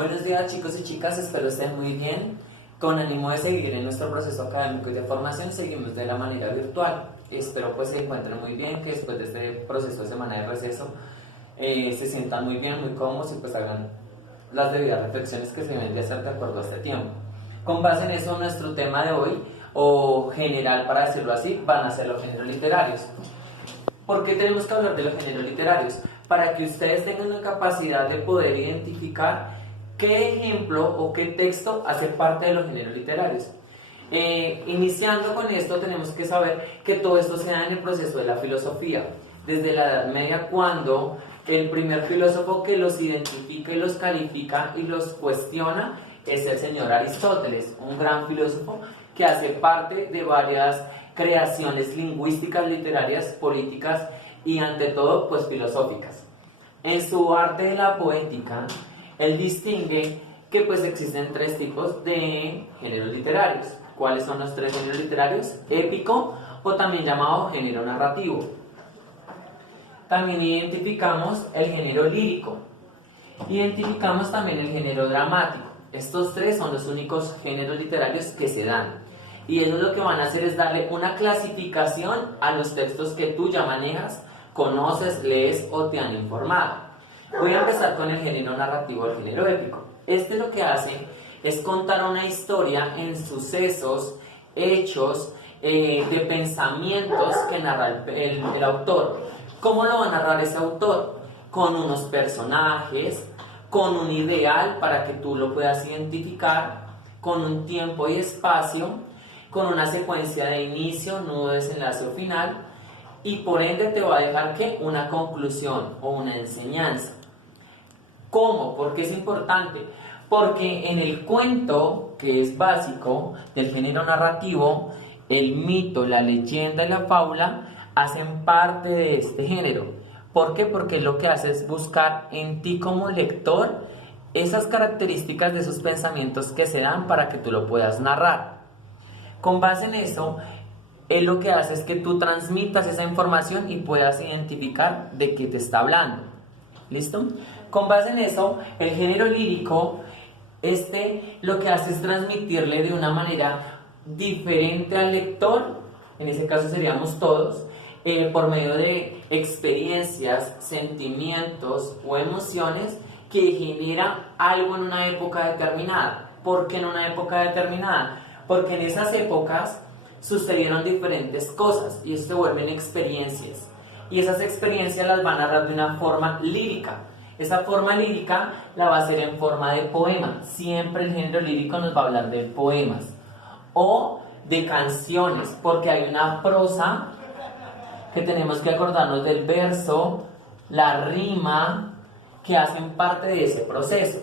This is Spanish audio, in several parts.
Buenos días chicos y chicas, espero estén muy bien. Con ánimo de seguir en nuestro proceso académico y de formación, seguimos de la manera virtual. Espero pues se encuentren muy bien, que después de este proceso de semana de receso se sientan muy bien, muy cómodos y pues hagan las debidas reflexiones que se deben de hacer de acuerdo a este tiempo. Con base en eso, nuestro tema de hoy, o general para decirlo así, van a ser los géneros literarios. ¿Por qué tenemos que hablar de los géneros literarios? Para que ustedes tengan la capacidad de poder identificar qué ejemplo o qué texto hace parte de los géneros literarios. Iniciando con esto, tenemos que saber que todo esto se da en el proceso de la filosofía, desde la Edad Media, cuando el primer filósofo que los identifica y los califica y los cuestiona es el señor Aristóteles, un gran filósofo que hace parte de varias creaciones lingüísticas, literarias, políticas y ante todo pues filosóficas. En su arte de la poética, él distingue que pues existen tres tipos de géneros literarios. ¿Cuáles son los tres géneros literarios? Épico, o también llamado género narrativo. También identificamos el género lírico. Identificamos también el género dramático. Estos tres son los únicos géneros literarios que se dan. Y ellos lo que van a hacer es darle una clasificación a los textos que tú ya manejas, conoces, lees o te han informado. Voy a empezar con el género narrativo, el género épico. Este lo que hace es contar una historia en sucesos, hechos, de pensamientos que narra el autor. ¿Cómo lo va a narrar ese autor? Con unos personajes, con un ideal para que tú lo puedas identificar, con un tiempo y espacio, con una secuencia de inicio, nudo, desenlace o final, y por ende te va a dejar ¿qué? Una conclusión o una enseñanza. ¿Cómo? ¿Por qué es importante? Porque en el cuento, que es básico del género narrativo, el mito, la leyenda y la fábula hacen parte de este género. ¿Por qué? Porque lo que hace es buscar en ti como lector esas características de esos pensamientos que se dan para que tú lo puedas narrar. Con base en eso, él lo que hace es que tú transmitas esa información y puedas identificar de qué te está hablando. ¿Listo? Con base en eso, el género lírico, lo que hace es transmitirle de una manera diferente al lector, en ese caso seríamos todos, por medio de experiencias, sentimientos o emociones que genera algo en una época determinada. ¿Por qué en una época determinada? Porque en esas épocas sucedieron diferentes cosas y esto se vuelven experiencias. Y esas experiencias las van a narrar de una forma lírica. Esa forma lírica la va a hacer en forma de poema. Siempre el género lírico nos va a hablar de poemas o de canciones, porque hay una prosa que tenemos que acordarnos del verso, la rima, que hacen parte de ese proceso.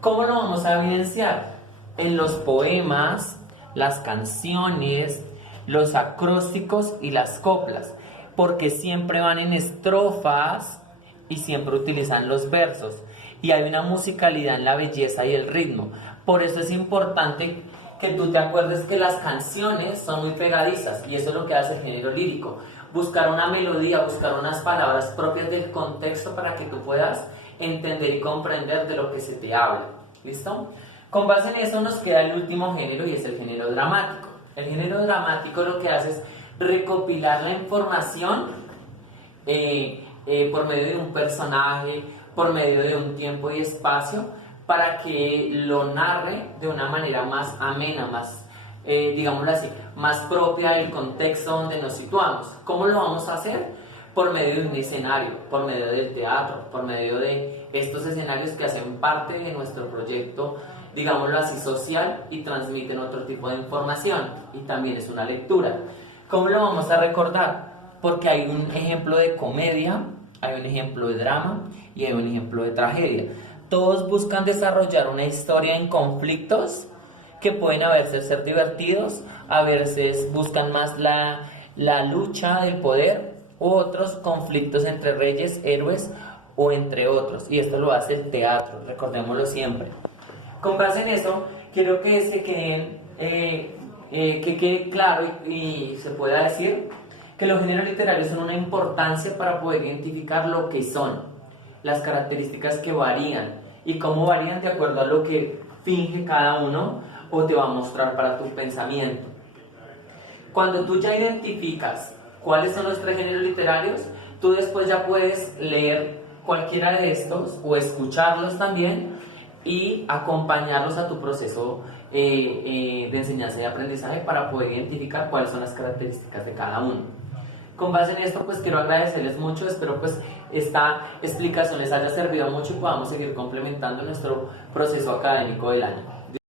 ¿Cómo lo vamos a evidenciar? En los poemas, las canciones, los acrósticos y las coplas, porque siempre van en estrofas y siempre utilizan los versos y hay una musicalidad en la belleza y el ritmo. Por eso es importante que tú te acuerdes que las canciones son muy pegadizas y eso es lo que hace el género lírico, buscar una melodía, buscar unas palabras propias del contexto para que tú puedas entender y comprender de lo que se te habla. ¿Listo? Con base en eso nos queda el último género y es el género dramático. El género dramático lo que hace es recopilar la información por medio de un personaje, por medio de un tiempo y espacio, para que lo narre de una manera más amena, más, digámoslo así, más propia del contexto donde nos situamos. ¿Cómo lo vamos a hacer? Por medio de un escenario, por medio del teatro, por medio de estos escenarios que hacen parte de nuestro proyecto, digámoslo así, social y transmiten otro tipo de información y también es una lectura. ¿Cómo lo vamos a recordar? Porque hay un ejemplo de comedia, hay un ejemplo de drama y hay un ejemplo de tragedia. Todos buscan desarrollar una historia en conflictos que pueden a veces ser divertidos, a veces buscan más la lucha del poder u otros conflictos entre reyes, héroes o entre otros. Y esto lo hace el teatro, recordémoslo siempre. Con base en eso, quiero que se queden, que quede claro y se pueda decir que los géneros literarios son una importancia para poder identificar lo que son, las características que varían y cómo varían de acuerdo a lo que finge cada uno o te va a mostrar para tu pensamiento. Cuando tú ya identificas cuáles son los tres géneros literarios, tú después ya puedes leer cualquiera de estos o escucharlos también y acompañarlos a tu proceso de enseñanza y aprendizaje para poder identificar cuáles son las características de cada uno. Con base en esto, pues quiero agradecerles mucho, espero pues esta explicación les haya servido mucho y podamos seguir complementando nuestro proceso académico del año.